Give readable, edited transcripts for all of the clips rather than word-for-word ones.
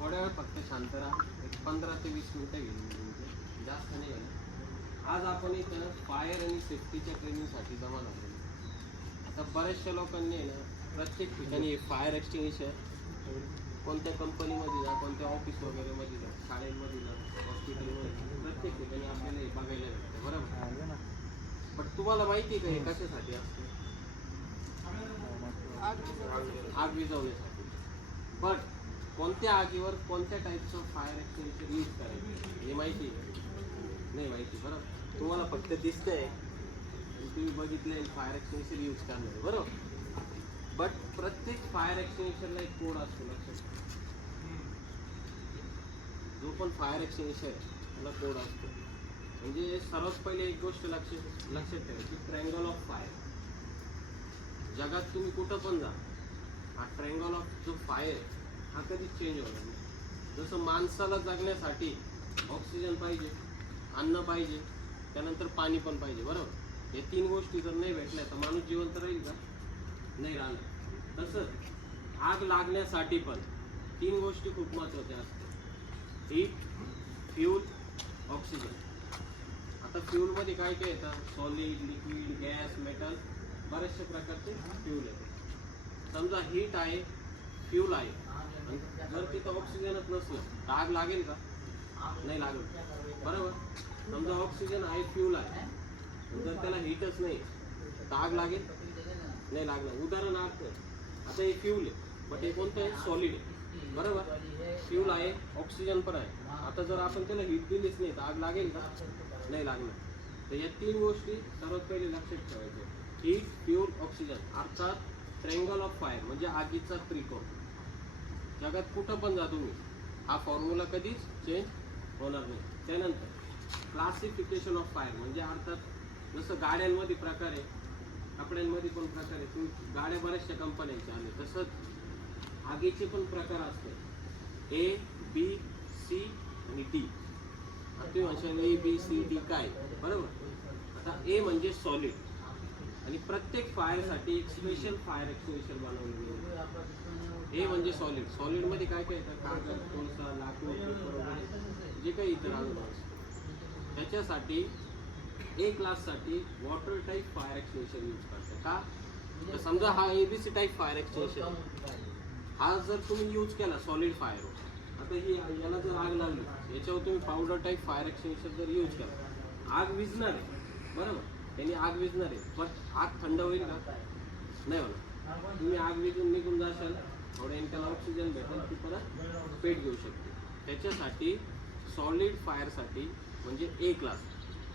थोड्या वेळ फक्त शांत राहा. एक 15 ते 20 मिनिटं घेऊन म्हणजे जास्त नाही घेणार. आज आपण इथं फायर आणि सेफ्टीच्या ट्रेनिंगसाठी जमा झालेलो. आता बऱ्याचशा लोकांनी आहे ना प्रत्येक ठिकाणी फायर एक्सटिंग्विशर कोणत्या कंपनीमध्ये जा, कोणत्या ऑफिस वगैरेमध्ये जा, शाळेमध्ये जा, हॉस्पिटलमध्ये, प्रत्येक ठिकाणी आपल्याला हे बघायला भेटतं, बरोबर. पण तुम्हाला माहिती आहे का हे कशासाठी असतं? आग विझवण्यासाठी. बट कोणत्या आगीवर कोणत्या टाईपचं फायर एक्सटिंग्विशर यूज करायचं हे माहिती आहे? नाही माहिती, बरोबर. तुम्हाला फक्त दिसतंय तुम्ही बघितलंय फायर एक्सटिंग्विशर यूज करणार, बरोबर. बट प्रत्येक फायर एक्सटिंग्विशरला एक कोड असतो, लक्षात. जो पण फायर एक्सटिंग्विशर आहे त्याला कोड असतो. म्हणजे सर्वात पहिले एक गोष्ट लक्षात ठेवायची, ट्रायंगल ऑफ फायर. जगात तुम्ही कुठं पण जा, हा ट्रायंगल ऑफ जो फायर हा कधीच चेंज होणार नाही. जसं माणसाला जगण्यासाठी ऑक्सिजन पाहिजे, अन्न पाहिजे, त्यानंतर पाणी पण पाहिजे, बरोबर. हे 3 गोष्टी जर नाही भेटल्या तर माणूस जिवंत राहील का? नाही राहणार. तसंच आग लागण्यासाठी पण 3 गोष्टी खूप महत्त्वाच्या असतात: हीट, फ्यूल, ऑक्सिजन. आता फ्यूलमध्ये काय काय येतं? सॉलिड, लिक्विड, गॅस, मेटल, बरेचशे प्रकारचे फ्यूल येतात. समजा हीट आहे, फ्यूल आहे, आणि जर तिथं ऑक्सिजनच नसलं तर आग लागेल का? नाही लागेल, बरोबर. समजा ऑक्सिजन आहे, फ्यूल आहे, जर त्याला हीटच नाही तर आग लागेल? नाही लागणार. उदाहरणार्थ आता हे फ्यूल आहे, बट हे कोणतं आहे? सॉलिड आहे, बरोबर. फ्यूल आहे, ऑक्सिजन पण आहे. आता जर आपण त्याला हीट दिलीच नाही तर आग लागेल का? नाही लागणार. तर या 3 गोष्टी सर्वात पहिले लक्षात ठेवायच्या: हीट, फ्यूल, ऑक्सिजन, अर्थात ट्रायंगल ऑफ फायर म्हणजे आगीचा त्रिकोण. जगात कुठं पण जा तुम्ही, हा फॉर्म्युला कधीच चेंज होणार नाही. त्यानंतर क्लासिफिकेशन ऑफ फायर म्हणजे अर्थात जसं गाड्यांमध्ये प्रकार आहे, कपड्यांमध्ये पण प्रकार आहे. तुम्ही गाड्या बऱ्याचशा कंपन्यांच्या आले, तसंच आगीचे पण प्रकार असतात: ए, बी, सी आणि डी. आता तुम्ही म्हणशाल ए, बी, सी, डी काय, बरोबर. आता ए म्हणजे सॉलिड, आणि प्रत्येक फायरसाठी एक स्पेशल फायर एक्सटिंग्विशर बनवलेलं आहे. ए म्हणजे सॉलिड. सॉलिडमध्ये काय काय येतं? कागद, कोळसा, लाकूड, पेपर वगैरे जे काही इतर अनुभव असतो. त्याच्यासाठी ए क्लाससाठी water type fire extinguisher use करतात. का? तर समजा हा ABC टाईप फायर एक्सटिंग्विशर हा जर तुम्ही यूज केला सॉलिड फायरवर, आता ही याला जर आग लागली, याच्यावर तुम्ही पावडर टाईप फायर एक्सटिंग्विशर जर यूज केला, आग विझणार आहे, बरोबर. त्यांनी आग विझणार आहे, पण आग थंड होईल का? नाही होणार. तुम्ही आग विझून निघून जाशाल, थोड्या त्याला ऑक्सिजन भेटेल, ती परत पेट घेऊ शकते. त्याच्यासाठी सॉलिड फायरसाठी म्हणजे A class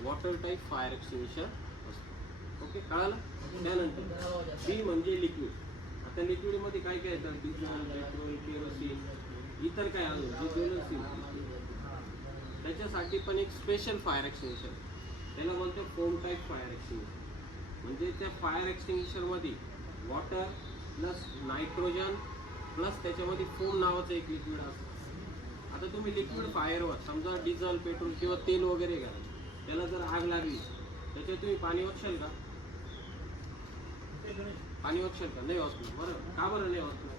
water type fire extinguisher असतो. ओके, कळालं. त्यानंतर बी म्हणजे लिक्विड. आता लिक्विडमध्ये काय काय येतात? डिझेल, पेट्रोल, केरोसिन, इतर काय अजून जे ज्वलनशील. त्याच्यासाठी पण एक स्पेशल फायर एक्सटिंग्विशर, त्याला म्हणतो फोम टाईप फायर एक्सटिंग्विशर. म्हणजे त्या फायर एक्सटिंग्विशरमध्ये वॉटर प्लस नायट्रोजन प्लस त्याच्यामध्ये फोम नावाचं एक लिक्विड असतं. आता तुम्ही लिक्विड फायरवर समजा डिझेल, पेट्रोल किंवा तेल वगैरे घ्या, त्याला जर आग लागली त्याच्यात तुम्ही पाणी वापशाल का? पाणी वापशाल का? नाही वापरणार, बरं. का बरं नाही वापरणार?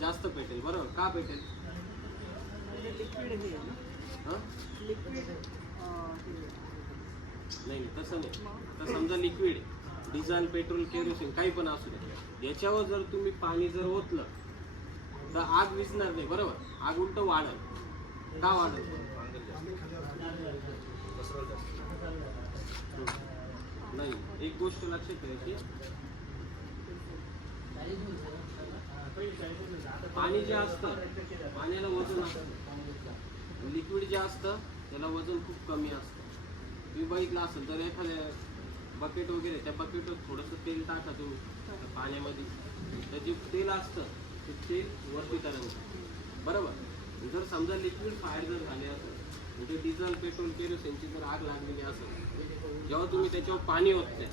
जास्त पेटेल, बरोबर. का पेटेल? नाही तसं नाही. आता समजा लिक्विड डिझेल, पेट्रोल, केरोसिन काही पण असू द्या, याच्यावर जर तुम्ही पाणी जर ओतलं तर आग विझणार नाही, बरोबर. आग उलट वाढल. का वाढल? नाही. एक गोष्ट लक्षात ठेवायची, पाणी जे असतं पाण्याला वजन असतं, लिक्विड जे असतं त्याला वजन खूप कमी असतं. तुम्ही बघितलं असेल तर एखाद्या बकेट वगैरे, त्या बकेटवर थोडंसं तेल टाका तुम्ही पाण्यामध्ये, तर जे तेल असतं ते तेल वरती तरंगतं, बरोबर. जर समजा लिक्विड फायर जर झाले असेल म्हणजे डिझेल, पेट्रोल, केरोसिनची जर आग लागलेली असेल, जेव्हा तुम्ही त्याच्यावर पाणी ओतले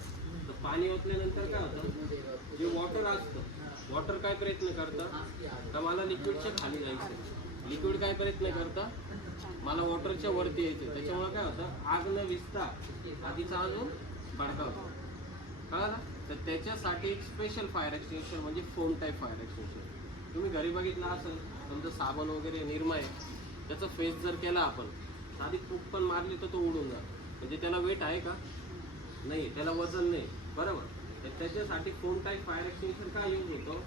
तर पाणी ओतल्यानंतर काय होतं? जे वॉटर असतं, वॉटर काय प्रयत्न करतं? तर मला लिक्विडच्या खाली जायचं. लिक्विड काय प्रयत्न करतं? मला वॉटरच्या वरती यायचं. त्याच्यामुळे काय होतं? आग न विझता आधीचा अजून भडका होतो. कळालं? तर त्याच्यासाठी एक स्पेशल फायर एक्सटिंग्विशर म्हणजे फोम टाईप फायर एक्सटिंग्विशर तुम्ही घरी बघितला असेल. समजा साबण वगैरे निरमा आहे, त्याचा फेस जर केला आपण, साधी फूक पण मारली तर तो उडून जातो. म्हणजे त्याला वेट आहे का? नाही, त्याला वजन नाही, बरोबर. तर त्याच्यासाठी फोम टाईप फायर एक्सटिंग्विशर का यूज होतो?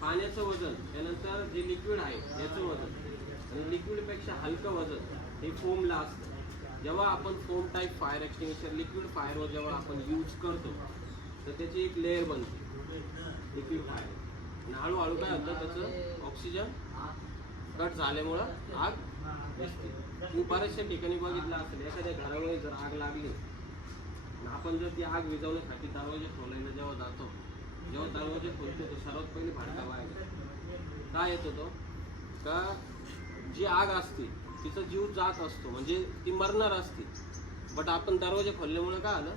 पाण्याचं वजन, त्यानंतर जे लिक्विड आहे त्याचं वजन आणि लिक्विडपेक्षा हलकं वजन हे फोमला असतं. जेव्हा आपण foam type fire extinguisher liquid फायरवर जेव्हा आपण यूज करतो तर त्याची एक लेअर बनते लिक्विड फायर, आणि हळूहळू काय होतं, त्याचं ऑक्सिजन कट झाल्यामुळं आग दिसते. तुम्ही बऱ्याचशा ठिकाणी बघितलं असेल, एखाद्या घरामध्ये जर आग लागली आणि आपण जर ती आग विझवण्यासाठी दरवाजे खोलायला जेव्हा जातो, जेव्हा दरवाजे खोलतो तर सर्वात पहिले भडका बाहेर काय येतो तो, का जी आग असते तिचा जीव जात असतो, म्हणजे ती मरणार असते. बट आपण दरवाजे खोलल्यामुळे काय आलं,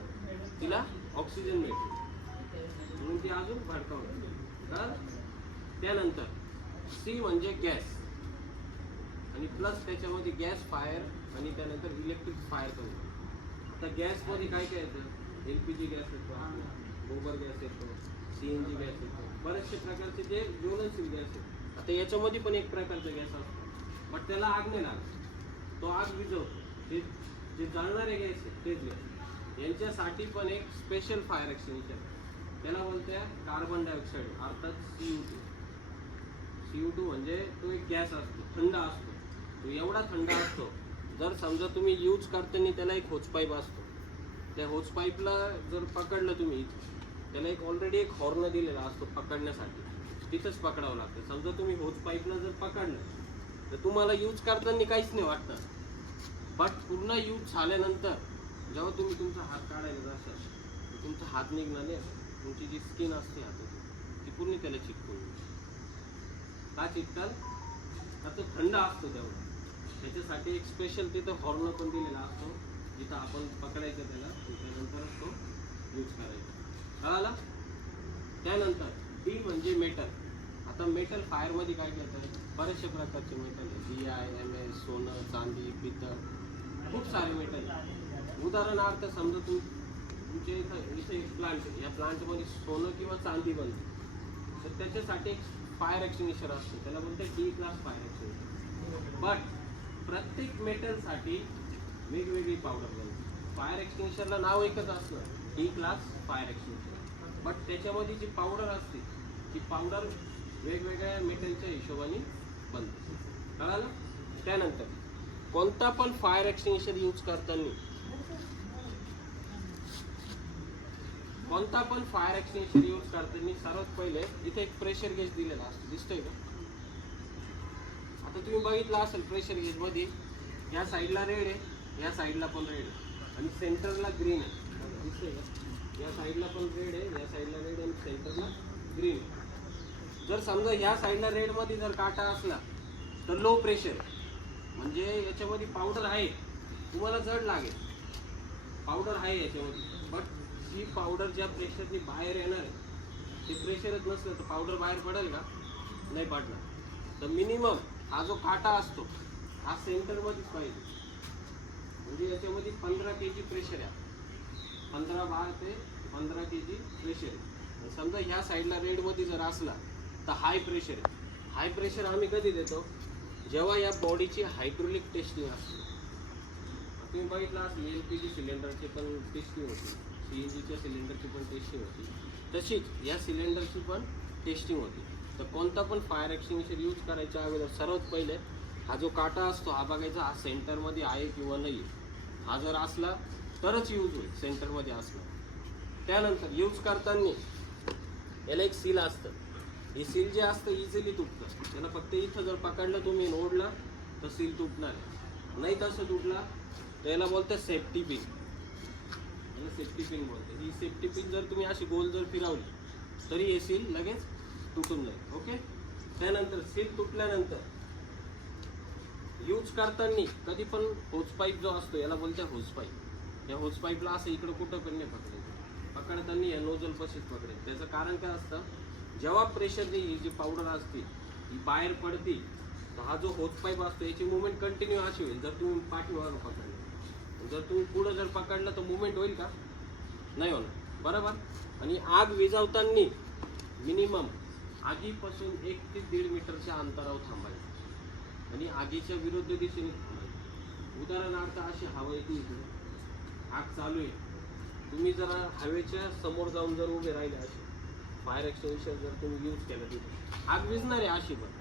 तिला ऑक्सिजन मिळतो म्हणून ती अजून भडकावते. त्यानंतर सी म्हणजे गॅस, आणि प्लस त्याच्यामध्ये गॅस फायर आणि त्यानंतर इलेक्ट्रिक फायर करू. आता गॅसमध्ये काय काय येतं, LPG गॅस येतो, गोबर गॅस येतो, CNG गॅस येतो, बरेचसे प्रकारचे जे ज्वलनशील गॅस आहेत. आता याच्यामध्ये पण एक प्रकारचा गॅस असतो, बट त्याला आग नाही लागत, तो आग विझवतो. ते जे जळणारे गॅस आहेत तेच गॅस. यांच्यासाठी पण एक स्पेशल फायर एक्सटिंग्विशर, त्याला बोलते कार्बन डायऑक्साईड अर्थात CO2 म्हणजे तो एक गॅस असतो, थंड असतो. तो एवढा थंड असतो, जर समजा तुम्ही यूज करताना त्याला एक होच पाईप असतो, त्या होच पाईपला जर पकडलं तुम्ही, त्याला एक ऑलरेडी एक हॉर्न दिलेला असतो पकडण्यासाठी, तिथंच पकडावं लागतं. समजा तुम्ही होच पाईपला जर पकडलं तर तुम्हाला यूज करताना काहीच नाही वाटतं, बट पूर्ण यूज झाल्यानंतर जेव्हा तुम्ही तुमचा हात काढायला जाशाल तर तुमचा हात निघणार नाही, तुमची जी स्किन असते हाताची ती पूर्ण त्याला चिटकून का चिटकाल, का तो थंड असतो तेवढा. त्याच्यासाठी एक स्पेशल तिथं हॉर्न पण दिलेला असतो, जिथं आपण पकडायचं त्याला, त्यानंतरच तो यूज करायचा. कळालं? त्यानंतर डी म्हणजे मेटल. आता मेटल फायरमध्ये काय करतात, बरेचशे प्रकारचे मेटल आहे, BI, MS, सोनं, चांदी, पितळ, खूप सारे मेटल. उदाहरणार्थ समजा तुमच्या इथं एक प्लांट आहे, या प्लांटमध्ये सोनं किंवा चांदी बनते, तर त्याच्यासाठी एक फायर एक्सटिंग्विशर असतो, त्याला बोलते D class fire extinguisher. But प्रत्येक मेटलसाठी वेगवेगळी पावडर बनते. फायर एक्सटिंग्विशरला नाव एकच असतं, D class fire extinguisher, but त्याच्यामध्ये जी पावडर असते ती पावडर वेगवेगळ्या मेटलच्या हिशोबाने बनते. कळालं? त्यानंतर कोणता पण फायर एक्सटिंग्विशर यूज करताना सर्वात पहिले इथे एक प्रेशर गेज दिलेला असतो, दिसतोय का? आता तुम्ही बघितलं असेल प्रेशर गेज मध्ये या साईडला रेड आहे, या साईडला पण रेड आहे, आणि सेंटरला ग्रीन आहे, दिसतोय का? या साईडला पण रेड आहे, या साईडला रेड आहे, आणि सेंटरला ग्रीन आहे. जर समजा ह्या साईडला रेड मध्ये जर काटा असला तर लो प्रेशर, म्हणजे याच्यामध्ये पावडर आहे, तुम्हाला जड लागेल, पावडर आहे याच्यामध्ये, बट ही पावडर ज्या प्रेशरने बाहेर येणार आहे ते प्रेशरच नसलं तर पावडर बाहेर पडेल का? नाही पडणार. तर मिनिमम हा जो काटा असतो हा सेंटरमध्येच पाहिजे, म्हणजे याच्यामध्ये 15 kg प्रेशर आहे, 15 ते 15 kg प्रेशर आहे. समजा ह्या साईडला रेडमध्ये जर असला तर हाय प्रेशर आहे. हाय प्रेशर आम्ही कधी देतो, जेव्हा या बॉडीची हायड्रोलिक टेस्टिंग असते. तुम्ही बघितलं असेल LPG सिलेंडरची पण टेस्टिंग होती, CNGच्या सिलेंडरची पण टेस्टिंग होती, तशीच या सिलेंडरची पण टेस्टिंग होती. तर कोणता पण फायर एक्सटिंग्विशर यूज करायच्या अगोदर सर्वात पहिले हा जो काटा असतो हा बघायचा, हा सेंटरमध्ये आहे किंवा नाही. हा जर असला तरच यूज होईल, सेंटरमध्ये असला. त्यानंतर यूज करताना याला एक सील असतं, हे सील जे असतं इझिली तुटतं, त्याला फक्त इथं जर पकडलं तुम्ही ओढला तर सील तुटणार नाही. तसं तुटला तर याला बोलतं सेफ्टी पिन, याला सेफ्टी पिन बोलते. ही सेफ्टी पिन जर तुम्ही अशी गोल जर फिरवली तरी हे सील लगेच तुटून जाईल. ओके. त्यानंतर सील तुटल्यानंतर यूज करताना कधी पण होज पाईप जो असतो याला बोलते होज पाईप. या होज पाईपला असं इकडं कुठं पण नाही पकडायचं, पकडताना या नोजल पाशीच पकडायचं. त्याचं कारण काय असतं, जेव्हा प्रेशर ही जी पावडर असते ही बाहेर पडते तर हा जो होज पाईप असतो याची मुवमेंट कंटिन्यू अशी होईल. जर तुम्ही पाठीमागं पकडलं, जर तुम्ही पुढं जर पकडलं तर मुवमेंट होईल का? नाही होणार. बरोबर. आणि आग विझवताना मिनिमम आगीपासून 1 ते 1.5 मीटरच्या अंतरावर थांबायचं आणि आगीच्या विरुद्ध दिशेने थांबायचं. उदाहरणार्थ अशी हवा येते इकडे, आग चालू आहे, तुम्ही जरा हवेच्या समोर जाऊन जर उभे राहिले असे फायर एक्सटिंग्विशर जर तुम्ही यूज केलं तिथे आग विझणार आहे. अशी पण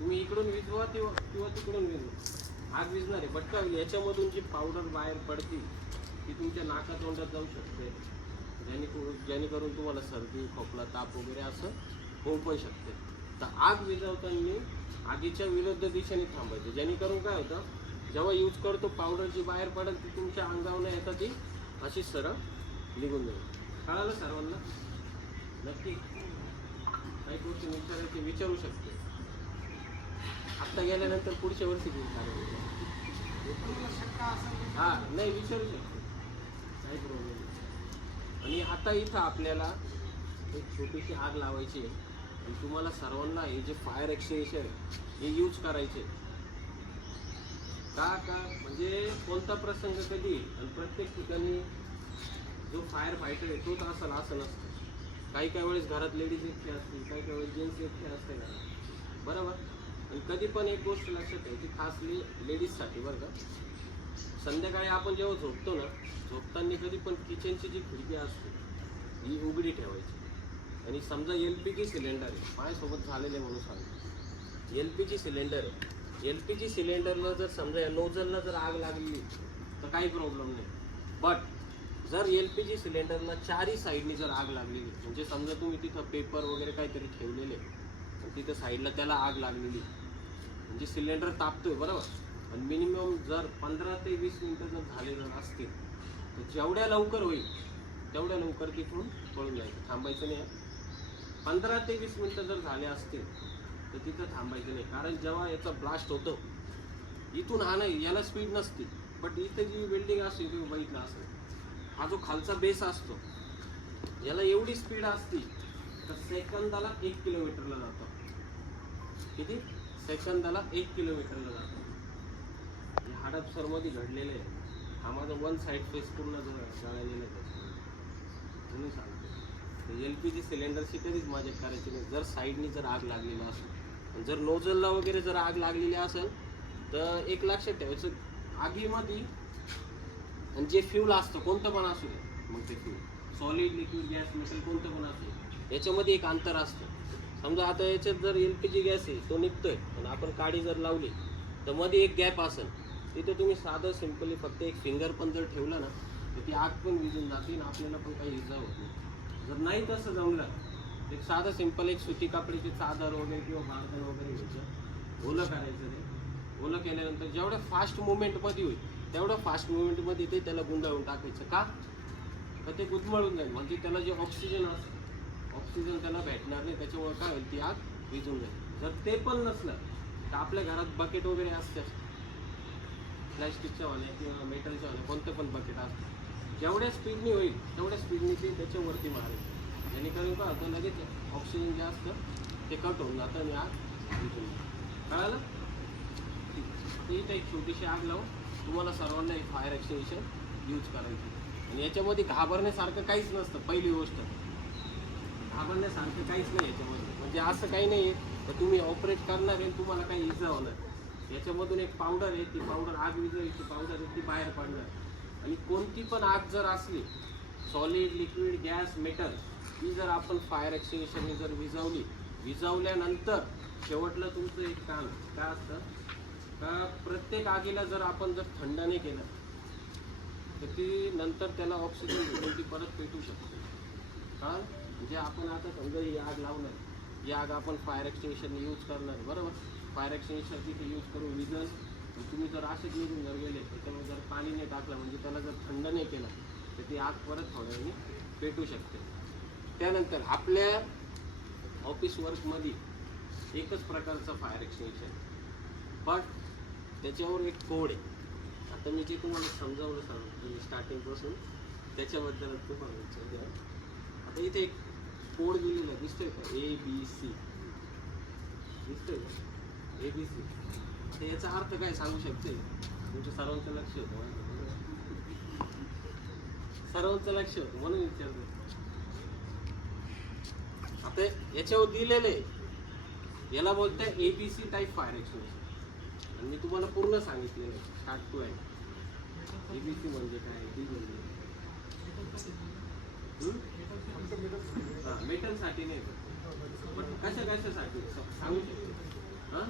तुम्ही इकडून विझवा किंवा तिकडून विझवा, आग विझणार आहे. बट काय याच्यामधून जी पावडर बाहेर पडते ती तुमच्या नाका तोंडात जाऊ शकते, जेणेकरून तुम्हाला सर्दी, खोकला, ताप वगैरे असं होऊ पण शकते. तर आग विझवताना आगीच्या विरुद्ध दिशेने थांबायचं, जेणेकरून काय होतं, जेव्हा यूज करतो पावडर जी बाहेर पडेल ती तुमच्या अंगावर येतं, ती अशी सरळ निघून जाईल. कळालं सर्वांना? नक्की काही गोष्टी विचारू शकते. आत्ता गेल्यानंतर पुढच्या वर्षी हा नाही विचारू शकते, काही प्रॉब्लेम नाही. आणि आता इथं आपल्याला एक छोटीशी आग लावायची आहे आणि तुम्हाला सर्वांना हे जे फायर एक्सटिंग्विशर हे यूज करायचे. का म्हणजे कोणता प्रसंग कधी आणि प्रत्येक ठिकाणी जो फायर फायटर आहे तोच असेल असं नसतं. काही वेळेस घरात लेडीज एकटे असतील, काही वेळेस जेंट्स एकटे असते घरात, बरोबर. आणि कधी पण एक गोष्ट लक्षात ठेवायची, खासली लेडीजसाठी बरं का, संध्याकाळी आपण जेव्हा झोपतो ना, झोपताना कधी पण किचनची जी खिडकी असते ही उघडी ठेवायची. आणि समजा LPG सिलेंडर आहे, माझ्यासोबत झालेलं आहे म्हणून सांगतो, LPG सिलेंडर आहे, LPG सिलेंडरला जर समजा या नोझलला जर आग लागली तर काही प्रॉब्लेम नाही. बट जर LPG सिलेंडरला चारही साईडनी जर आग लागलेली, म्हणजे समजा तुम्ही तिथं पेपर वगैरे काहीतरी ठेवलेले आणि तिथं साईडला त्याला आग लागलेली, म्हणजे सिलेंडर तापतोय बरोबर. आणि मिनिमम जर 15 ते 20 मिनटं जर झाले जर असतील तर जेवढ्या लवकर होईल तेवढ्या लवकर तिथून पळून जायचं, थांबायचं नाही. 15 ते 20 मिनटं जर झाले असतील तर तिथं थांबायचं नाही. कारण जेव्हा याचा ब्लास्ट होतो इथून हा नाही, याला स्पीड नसते, बट इथं जी बिल्डिंग असते तुम्ही बघितलं असेल, हा जो खालचा बेस असतो याला एवढी स्पीड असते तर सेकंदाला 1 किलोमीटरला जातो. किती? सेकंदाला 1 किलोमीटरला जातो. हे हडपसरमध्ये घडलेलं आहे. हा माझा 1 साईड फेस पूर्ण जळालेला आहे. म्हणून सांगतो LPG सिलेंडरची कधीच मजा करायची नाही जर साईडनी जर आग लागलेली असेल. जर नोझलला वगैरे जर आग लागलेली असेल तर एक लक्षात ठेवायचं, आगीमध्ये आणि जे फ्यूल असतं कोणतं पण असू दे, मग ते fuel solid, liquid, gas, metal कोणतं पण असू, याच्यामध्ये एक अंतर असतं. समजा आता याच्यात जर LPG गॅस आहे तो निघतोय आणि आपण काडी जर लावली तर मध्ये एक गॅप असेल, तिथे तुम्ही साधं सिम्पली फक्त एक फिंगर पण जर ठेवलं ना तर ती आग पण विझून जाते आणि आपल्याला पण काही इजा होत नाही. जर नाही तसं जमलं एक साधं सिम्पल एक सुती कापडीची चादर वगैरे किंवा बांधण वगैरे घ्यायचं, ओलं करायचं. ते ओलं केल्यानंतर जेवढ्या फास्ट मुवमेंटमध्ये होईल तेवढं फास्ट मुवमेंटमध्ये ते त्याला गुंडाळून टाकायचं. का तर ते गुदमळून जाईल, म्हणजे त्याला जे ऑक्सिजन असतं ऑक्सिजन त्याला भेटणार नाही, त्याच्यामुळे काय होईल ती आग विझून जाईल. जर ते पण नसलं तर आपल्या घरात बकेट वगैरे असते, प्लॅस्टिकच्या वाल्या किंवा मेटलच्या वाल्या कोणतं पण बकेट असतं, जेवढ्या स्पीडनी होईल तेवढ्या स्पीडनी ते त्याच्यावरती मारायचं, जेणेकरून काय होतं लगेच ऑक्सिजन जे असतं ते कट होऊन जातं आणि आग विझून जातं. कळालं? ती तर एक छोटीशी आग लावून तुम्हाला सर्वांना एक फायर एक्सटिंग्विशर यूज करायची. आणि याच्यामध्ये घाबरण्यासारखं काहीच नसतं. पहिली गोष्ट, घाबरण्यासारखं काहीच नाही याच्यामध्ये, म्हणजे असं काही नाही आहे तर तुम्ही ऑपरेट करणार आहे तुम्हाला काही इजा होणार. याच्यामधून एक पावडर आहे, ती पावडर आग विझवायची पावडर आहे, ती बाहेर पडणार. आणि कोणती पण आग जर असली, सॉलिड, लिक्विड, गॅस, मेटल, ही जर आपण फायर एक्सटिंग्विशरने जर विझवल्यानंतर शेवटलं तुमचं एक काम काय असतं का, प्रत्येक आगीला जर आपण जर थंड नाही केलं तर ती नंतर त्याला ऑक्सिजन घेऊन ती परत पेटू शकते. कारण म्हणजे आपण आता समजा ही आग लावणार, ही आग आपण फायर एक्सटिंग्विशरने यूज करणार बरोबर. फायर एक्सटिंग्विशर तिथे यूज करून विझल, तुम्ही जर असेच निघून जर गेले त्याच्यामुळे जर पाणी नाही टाकलं, म्हणजे त्याला जर थंड नाही केलं तर ती आग परत थोड्या वेळाने पेटू शकते. त्यानंतर आपल्या ऑफिस वर्कमध्ये एकच प्रकारचा फायर एक्सटिंग्विशर, बट त्याच्यावर एक कोड आहे. आता मी जे तुम्हाला समजावलं सांगतो स्टार्टिंगपासून त्याच्याबद्दल तुम्हाला विचारतो. आता इथे एक कोड दिलेला दिसतोय का, ABC दिसतोय का, ABC. तर याचा अर्थ काय सांगू शकते? तुमच्या सर्वांचं लक्ष होतं, सर्वांचं लक्ष होतं म्हणून विचारतो. आता याच्यावर दिलेलं आहे, याला बोलताय ABC टाईप फायर एक्सटिंग्विशर. आणि मी तुम्हाला पूर्ण सांगितलेलं आहे स्टार्ट टू एंड. ABC म्हणजे काय, B म्हणजे हां मेटलसाठी नाही, पण कशासाठी सांगू शकतो. हां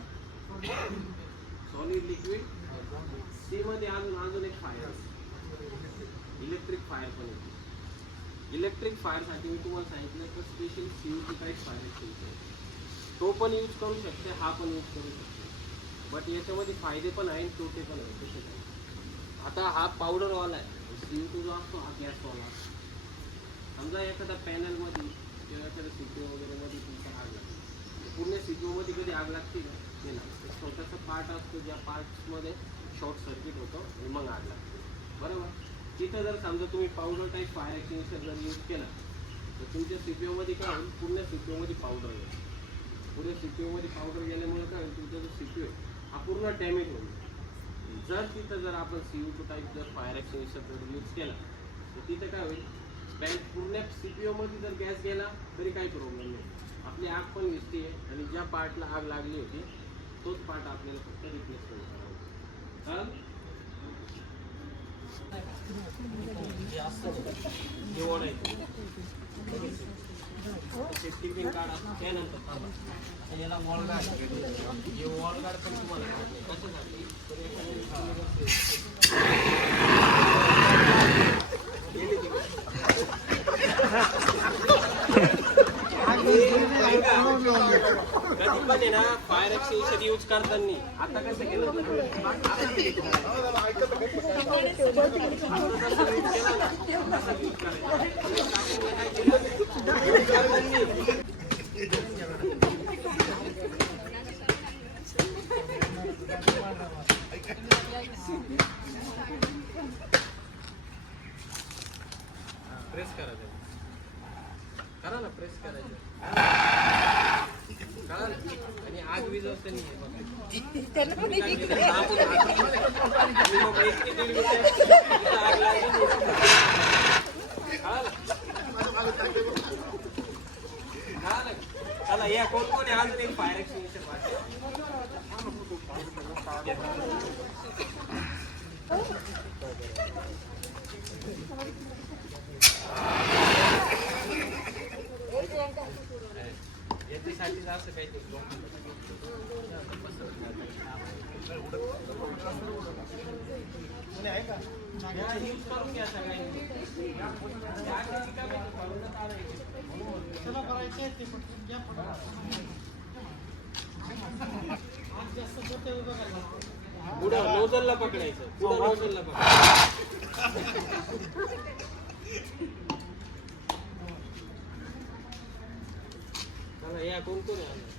सॉलिड लिक्विड, सी मध्ये अजून एक फायर इलेक्ट्रिक फायर पण येते. इलेक्ट्रिक फायरसाठी मी तुम्हाला सांगितलं तर special COT type fire extinguisher तो पण यूज करू शकते, हा पण यूज करू शकते. बट याच्यामध्ये फायदे पण आहेत, तोटे पण आहेत. तसे काय आता हा पावडरवाला आहे, CO2 जो असतो हा गॅसवाला. समजा एखाद्या पॅनलमध्ये किंवा एखाद्या CPU वगैरे मध्ये तुमचा आग लागते, पूर्ण CPU मध्ये कधी आग लागते का? नाही लागते. छोटासा पार्ट असतो, ज्या पार्ट्समध्ये शॉर्ट सर्किट होतं आणि मग आग लागते, बरोबर. तिथं जर समजा तुम्ही पावडर टाईप फायर एक्सटिंग्विशर जर यूज केला तर तुमच्या CPU मध्ये काय होईल, पूर्ण CPU मध्ये पावडर येईल. पूर्ण CPU मध्ये पावडर गेल्यामुळे काय होईल, तुमचा जो CPU आहे हा पूर्ण डॅमेज होईल. जर तिथं जर आपण CO2 टाईप जर फायर एक्सटिंग्विशर जर यूज केला तर तिथं काय होईल, पूर्ण CPU मध्ये जर गॅस गेला तरी काही प्रॉब्लेम नाही, आपली आग पण विझते आणि ज्या पार्टला आग लागली होती तोच पार्ट आपल्याला फक्त रिप्लेसमेंट करावा. सेफ्टी पिन कार्ड असतं त्यानंतर थांबा, याला वॉल गार्ड, हे वॉल गार्ड पण तुम्हाला कशासाठी कधी पण आहे ना फायर एक्सटिंग्विशर यूज करताना आता कसं केलं प्रेस करायचं, करा ना प्रेस करायचं, करा ना. आणि आग विझवते नाही चला या कोण कोण आज एक फायर एक्सटिंग्विशर याच्यासाठी असं काही यूज करून घ्या सगळ्यांनी. पुढं नोझलला पकडायचं, पुढं नोझलला पकडायचं. चला या कोण कोण आहे